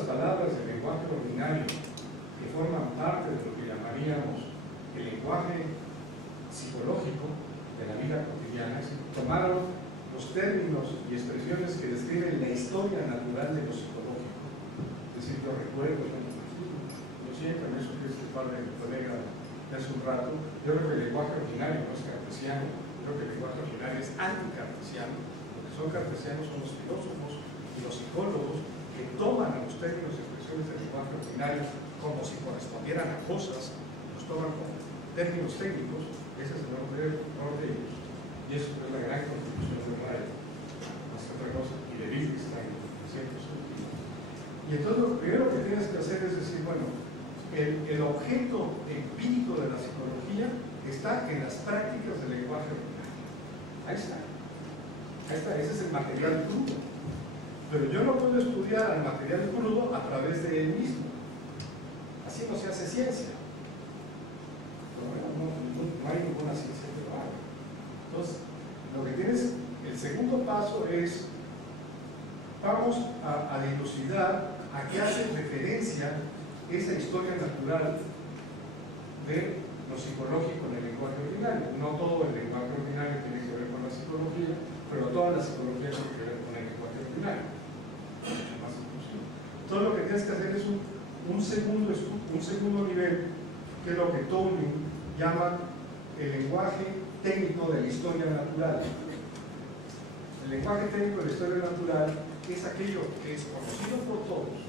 las palabras del lenguaje ordinario que forman parte de lo que llamaríamos el lenguaje psicológico de la vida cotidiana, tomaron los términos y expresiones que describen la historia natural de lo psicológico, es decir, los recuerdos, yo siempre, en eso que este padre mi colega de hace un rato, yo creo que el lenguaje ordinario no es cartesiano, yo creo que el lenguaje ordinario es anticartesiano. Lo que son cartesianos son los filósofos y los psicólogos que toman a los términos y expresiones del lenguaje ordinario como si correspondieran a cosas, los toman como términos técnicos. Ese es el error de ellos, y eso es la gran contribución de Ray, más que otra cosa, y de Wittgenstein en cierto sentido. Y entonces lo primero que tienes que hacer es decir, bueno, el objeto empírico de la psicología está en las prácticas del lenguaje ordinario. Ahí está, ese es el material crudo. Pero yo no puedo estudiar al material crudo a través de él mismo. Así no se hace ciencia. No hay ninguna ciencia que lo haga. Entonces, lo que tienes, el segundo paso es, vamos a dilucidar a qué hace referencia esa historia natural de lo psicológico en el lenguaje ordinario. No todo el lenguaje ordinario tiene que ver con la psicología, pero toda la psicología tiene que ver con el lenguaje ordinario. Mucho más inclusive. Entonces lo que tienes que hacer es un segundo nivel, que es lo que Tolkien llama el lenguaje técnico de la historia natural. El lenguaje técnico de la historia natural es aquello que es conocido por todos,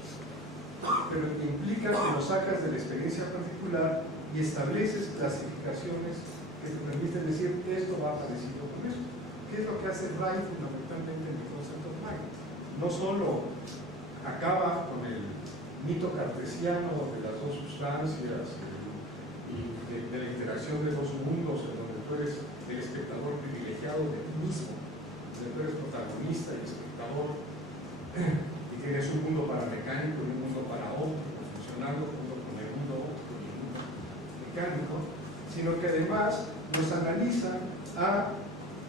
pero que implica que lo sacas de la experiencia particular y estableces clasificaciones que te permiten decir esto va parecido con esto. ¿Qué es lo que hace Ray fundamentalmente en el concept of mind? No solo acaba con el mito cartesiano de las dos sustancias y de la interacción de dos mundos, en donde tú eres el espectador privilegiado de ti mismo, donde tú eres protagonista y espectador, y tienes un mundo para mecánico y un mundo para óptico, funcionando junto con el mundo óptico y el mundo mecánico, sino que además nos analiza a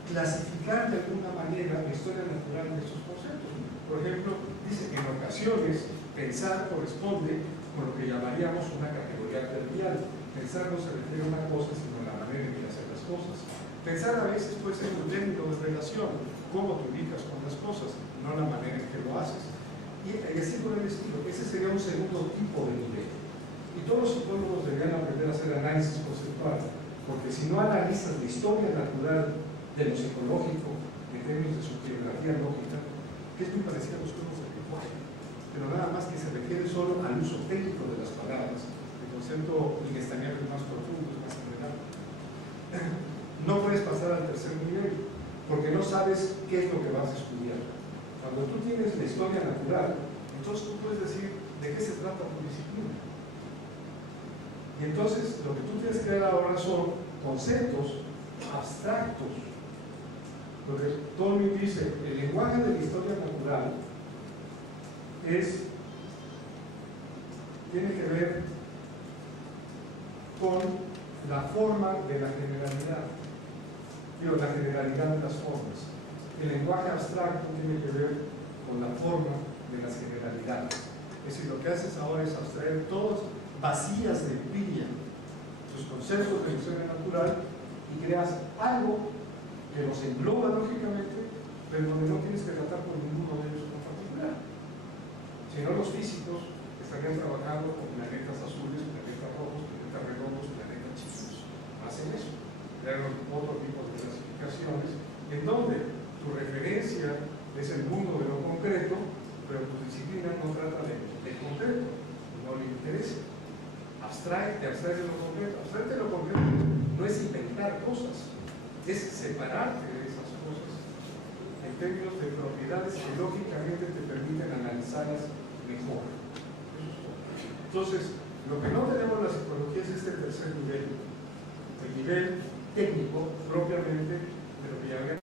clasificar de alguna manera la historia natural de esos conceptos. Por ejemplo, dice que en ocasiones pensar corresponde con lo que llamaríamos una categoría adverbial. Pensar no se refiere a una cosa, sino a la manera en que hacer las cosas. Pensar a veces puede ser un término de relación, cómo te ubicas con las cosas, no la manera en que lo haces. Y así por el estilo, ese sería un segundo tipo de nivel. Y todos los psicólogos deberían aprender a hacer análisis conceptual, porque si no analizas la historia natural de lo psicológico en términos de su geografía lógica, que es muy parecida a los juegos del lenguaje, pero nada más que se refiere solo al uso técnico de las palabras. El concepto ingestaniano es más profundo, es más general. No puedes pasar al tercer nivel, porque no sabes qué es lo que vas a estudiar. Cuando tú tienes la historia natural, entonces tú puedes decir de qué se trata tu disciplina. Y entonces lo que tú tienes que dar ahora son conceptos abstractos. Lo que Tolkien dice, el lenguaje de la historia natural tiene que ver con la forma de la generalidad, digo, la generalidad de las formas. El lenguaje abstracto tiene que ver con la forma de las generalidades. Es decir, lo que haces ahora es abstraer todas vacías de empiria, tus conceptos de la historia natural, y creas algo que los engloba lógicamente, pero donde no tienes que tratar con ninguno de ellos en particular. Si no, los físicos estarían trabajando con planetas azules, planetas rojos, planetas redondos, planetas chicos. Hacen eso, crearon otro tipo de clasificaciones, en donde tu referencia es el mundo de lo concreto, pero tu disciplina no trata de concreto, no le interesa. Abstrae de lo concreto. Abstrae de lo concreto no es inventar cosas, es separarte de esas cosas en términos de propiedades que lógicamente te permiten analizarlas mejor. Entonces, lo que no tenemos en la psicología es este tercer nivel, el nivel técnico propiamente de lo que llamaríamos